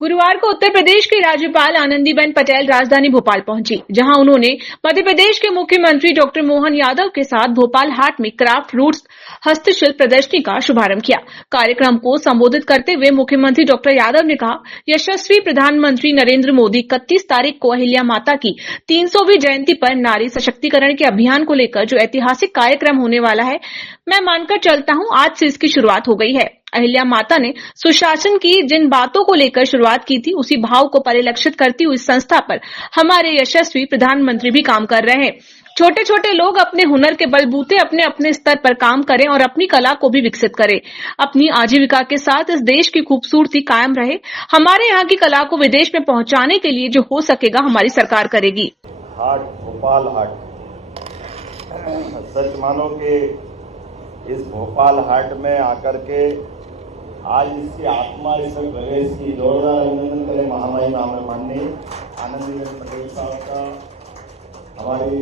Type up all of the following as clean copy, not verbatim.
गुरुवार को उत्तर प्रदेश की राज्यपाल आनंदीबेन पटेल राजधानी भोपाल पहुंची, जहां उन्होंने मध्य प्रदेश के मुख्यमंत्री डॉक्टर मोहन यादव के साथ भोपाल हाट में क्राफ्ट रूट्स हस्तशिल्प प्रदर्शनी का शुभारंभ किया। कार्यक्रम को संबोधित करते हुए मुख्यमंत्री डॉक्टर यादव ने कहा, यशस्वी प्रधानमंत्री नरेंद्र मोदी 31 तारीख को अहिल्या माता की 300वीं जयंती पर नारी सशक्तिकरण के अभियान को लेकर जो ऐतिहासिक कार्यक्रम होने वाला है, मैं मानकर चलता हूं आज से इसकी शुरुआत हो गई है। अहिल्या माता ने सुशासन की जिन बातों को लेकर शुरुआत की थी, उसी भाव को परिलक्षित करती हुई संस्था पर हमारे यशस्वी प्रधानमंत्री भी काम कर रहे हैं। छोटे छोटे लोग अपने हुनर के बलबूते अपने अपने स्तर पर काम करें और अपनी कला को भी विकसित करें। अपनी आजीविका के साथ इस देश की खूबसूरती कायम रहे। हमारे यहाँ की कला को विदेश में पहुंचाने के लिए जो हो सकेगा हमारी सरकार करेगी। हाट, भोपाल हाट, सच मानो कि इस भोपाल हाट में आकर के आज इसकी आत्मा इसमें प्रवेश की जोरदार अभिनंदन करें। महामहिम माननीय आनंदीबेन पटेल साहब का, हमारी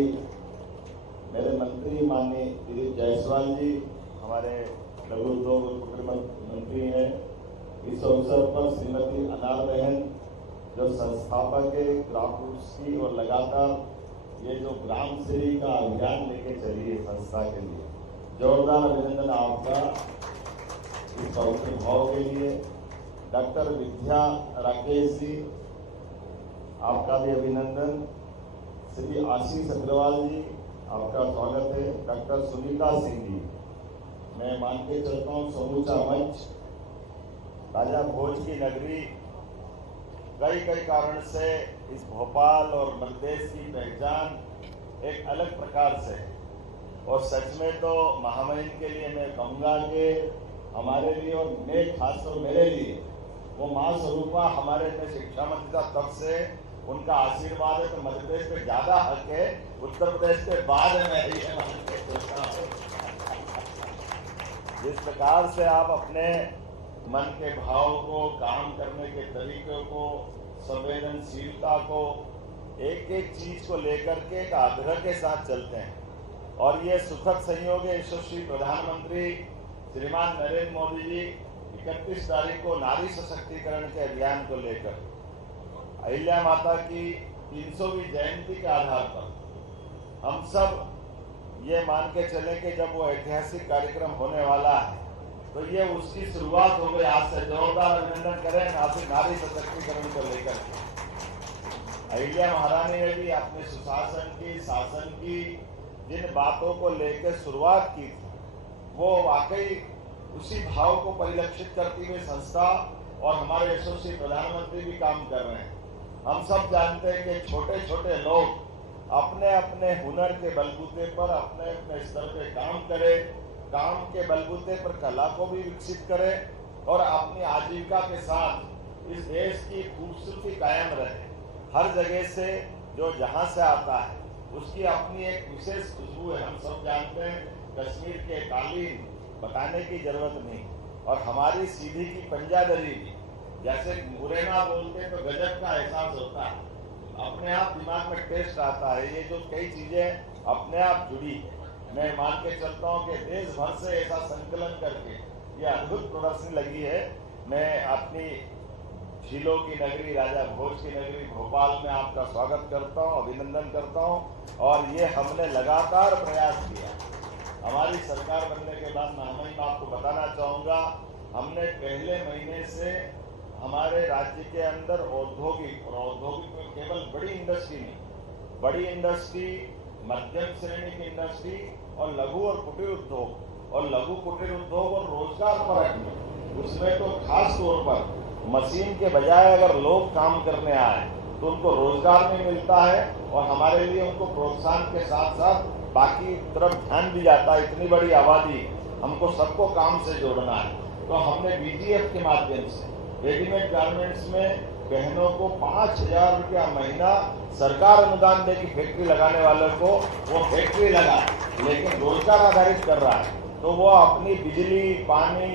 मेरे मंत्री माननीय दिलीप जायसवाल जी, हमारे लघु उद्योग और कुटीर मंत्री हैं। इस अवसर पर श्रीमती अनार बहन जो संस्थापक है क्राफ्ट रूट्स की, और लगातार ये जो ग्राम श्री का अभियान लेके चली है संस्था के लिए, जोरदार अभिनंदन आपका इस पवित्र भाव के लिए। डॉक्टर विद्या राकेश जी, आपका भी अभिनंदन। श्री आशीष अग्रवाल जी, आपका स्वागत है। डॉक्टर सुनीता सिंह जी, मैं मान के चलता हूँ समूचा मंच राजा भोज की नगरी कई कारण से इस भोपाल और मध्यप्रदेश की पहचान एक अलग प्रकार से है, और सच में तो महामहिम के लिए मैं कहूँगा कि हमारे लिए और मैं खासतौर मेरे लिए वो माँ स्वरूपा हमारे में शिक्षा मंत्री था, तब से उनका आशीर्वाद है। तो मध्य प्रदेश में ज्यादा हक है, उत्तर प्रदेश के बाद में जिस प्रकार से आप अपने मन के भाव को, काम करने के तरीके को, संवेदनशीलता को, एक एक चीज को लेकर के एक आग्रह के साथ चलते हैं, और ये सुखद संयोग है। यशस्वी प्रधानमंत्री श्रीमान नरेंद्र मोदी जी 31 तारीख को नारी सशक्तिकरण के अभियान को लेकर अहिल्या माता की 300वीं जयंती के आधार पर हम सब ये मान के चले कि जब वो ऐतिहासिक कार्यक्रम होने वाला है, तो ये उसकी शुरुआत हो गई। आज से जोरदार अभिनंदन करें नारी सशक्तिकरण को लेकर। अहिल्या महारानी ने भी अपने सुशासन की, शासन की जिन बातों को लेकर शुरुआत की थी, वो वाकई उसी भाव को परिलक्षित करती हुई संस्था और हमारे यशस्वी प्रधानमंत्री भी काम कर रहे हैं। हम सब जानते हैं कि छोटे छोटे लोग अपने अपने हुनर के बलबूते पर अपने अपने स्तर पे काम करें, काम के बलबूते पर कला को भी विकसित करें, और अपनी आजीविका के साथ इस देश की खूबसूरती कायम रहे। हर जगह से जो जहां से आता है उसकी अपनी एक विशेष खुशबू है। हम सब जानते हैं कश्मीर के कालीन बताने की जरूरत नहीं, और हमारी सीधी की पंजादरी भी, जैसे मुरैना बोलते तो गजब का एहसास होता है, अपने आप दिमाग में टेस्ट आता है। ये जो कई चीजें अपने आप जुड़ी है, मैं मान के चलता हूँ कि देश भर से ऐसा संकलन करके ये अद्भुत प्रदर्शनी लगी है। मैं अपनी झीलों की नगरी, राजा भोज की नगरी भोपाल में आपका स्वागत करता हूँ, अभिनंदन करता हूँ। और ये हमने लगातार प्रयास किया। हमारी सरकार बनने के बाद मैं आपको बताना चाहूँगा, हमने पहले महीने से हमारे राज्य के अंदर औद्योगिक, और औद्योगिक में केवल बड़ी इंडस्ट्री नहीं, बड़ी इंडस्ट्री, मध्यम श्रेणी की इंडस्ट्री और लघु और कुटीर उद्योग, और लघु कुटीर उद्योग और रोजगार पर उसमें तो खास तौर पर मशीन के बजाय अगर लोग काम करने आए तो उनको रोजगार भी मिलता है, और हमारे लिए उनको प्रोत्साहन के साथ साथ बाकी तरफ ध्यान भी जाता है। इतनी बड़ी आबादी, हमको सबको काम से जोड़ना है, तो हमने बीजीएफ के माध्यम से रेडीमेड गारमेंट्स में बहनों को 5,000 रुपया महीना सरकार अनुदान देगी। फैक्ट्री लगाने वालों को वो फैक्ट्री लगा, लेकिन रोजगार आधारित कर रहा है, तो वो अपनी बिजली, पानी,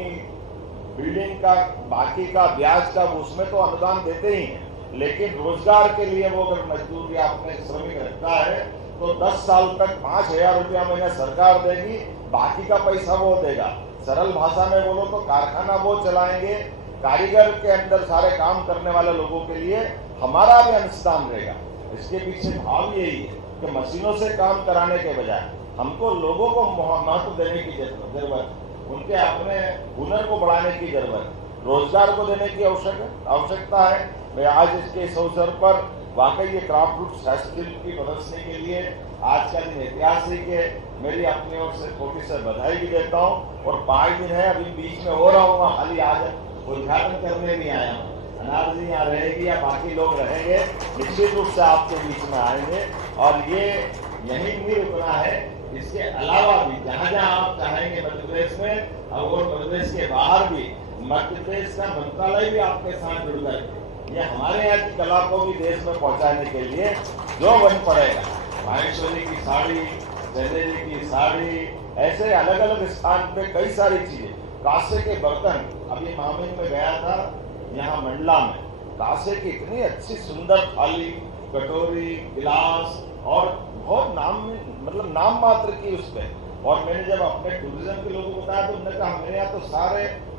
बिल्डिंग का बाकी का ब्याज का उसमें तो अनुदान देते ही हैं, लेकिन रोजगार के लिए वो अगर मजदूर या अपने श्रमिक रखता है तो 10 साल तक 5,000 रुपया महीना सरकार देगी, बाकी का पैसा वो देगा। सरल भाषा में बोलो तो कारखाना वो चलाएंगे कारीगर के अंदर सारे काम करने वाले लोगों के लिए हमारा भी अनुदान रहेगा। इसके पीछे भाव यही है कि मशीनों से काम कराने के बजाय हमको लोगों को महत्व देने की जरूरत, उनके अपने हुनर को बढ़ाने की जरूरत, रोजगार को देने की आवश्यकता है। मैं आज इसके इस अवसर पर वाकई ये क्राफ्ट रूट्स हस्तशिल्प की प्रदर्शनी के लिए आज का दिन ऐतिहासिक है। मेरी अपनी ओर से छोटी से बधाई भी देता हूँ। और 5 दिन है, अभी बीच में हो रहा हूँ, खाली आज उद्घाटन करने नहीं आया हूँ। अनार जी यहाँ रहेगी या बाकी लोग रहेंगे, निश्चित रूप से आपके बीच में आएंगे। और ये यही नहीं रुकना है, इसके अलावा भी जहाँ जहाँ आप चाहेंगे मध्य प्रदेश में और मध्य प्रदेश के बाहर भी, मध्य प्रदेश का मंत्रालय भी आपके साथ जुड़ करके ये हमारे यहाँ की कला को भी देश में पहुंचाने के लिए जो बन पड़ेगा, माहेश्वरी की साड़ी, चंदेरी की साड़ी, ऐसे अलग अलग स्थान पे कई सारी चीजें, कांसे के बर्तन, अभी मामिन में गया था यहाँ मंडला में, कांसे की इतनी अच्छी सुंदर थाली, कटोरी, गिलास और बहुत नाम मात्र की उस पे। और मैंने जब अपने टूरिज्म के लोगों को बताया तो उन्होंने कहा मेरे यहाँ तो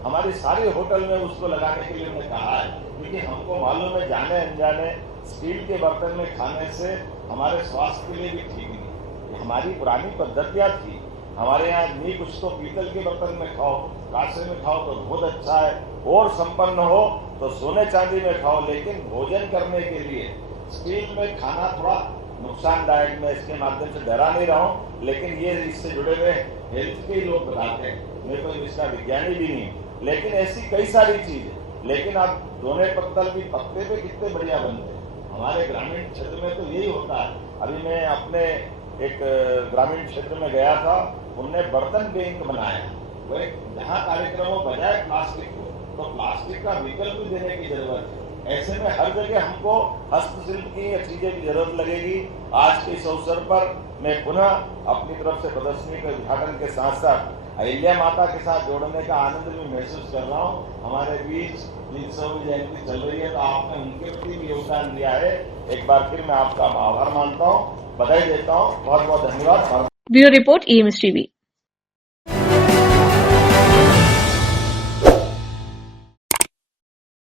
हमारी सारी होटल में उसको लगाने के लिए उन्होंने कहा है, क्योंकि हमको मालूम है जाने अनजाने स्टील के बर्तन में खाने से हमारे स्वास्थ्य के लिए भी ठीक नहीं। हमारी पुरानी पद्धतियां थी, हमारे यहाँ नहीं कुछ तो पीतल के बर्तन में खाओ, कांसे में खाओ तो बहुत अच्छा है, और संपन्न हो तो सोने चांदी में खाओ, लेकिन भोजन करने के लिए स्टील में खाना थोड़ा नुकसानदायक। मैं इसके माध्यम से डरा नहीं रहा हूँ, लेकिन ये इससे जुड़े हुए हेल्थ के लोग बताते हैं, मेरे को इसका विज्ञानी भी नहीं, लेकिन ऐसी कई सारी चीजें। लेकिन आप दोने पत्तल भी पत्ते पे कितने बढ़िया बनते हैं। हमारे ग्रामीण क्षेत्र में तो यही होता है। अभी मैं अपने एक ग्रामीण क्षेत्र में गया था, उनने बर्तन बैंक बनाया, वह जहाँ कार्यक्रम हो बजाय प्लास्टिक को, तो प्लास्टिक का विकल्प देने की जरूरत है। ऐसे में हर जगह हमको हस्तशिल्प की चीजें की जरूरत लगेगी। आज के इस अवसर पर मैं पुनः अपनी तरफ से प्रदर्शनी के उद्घाटन के साथ साथ अहिल्या माता के साथ जोड़ने का आनंद भी महसूस कर रहा हूँ। हमारे बीच 300वीं जयंती चल रही है, तो आपने उनके प्रति भी योगदान दिया है। एक बार फिर मैं आपका आभार मानता हूँ, बधाई देता हूँ, बहुत बहुत धन्यवाद। Bureau report EMS TV।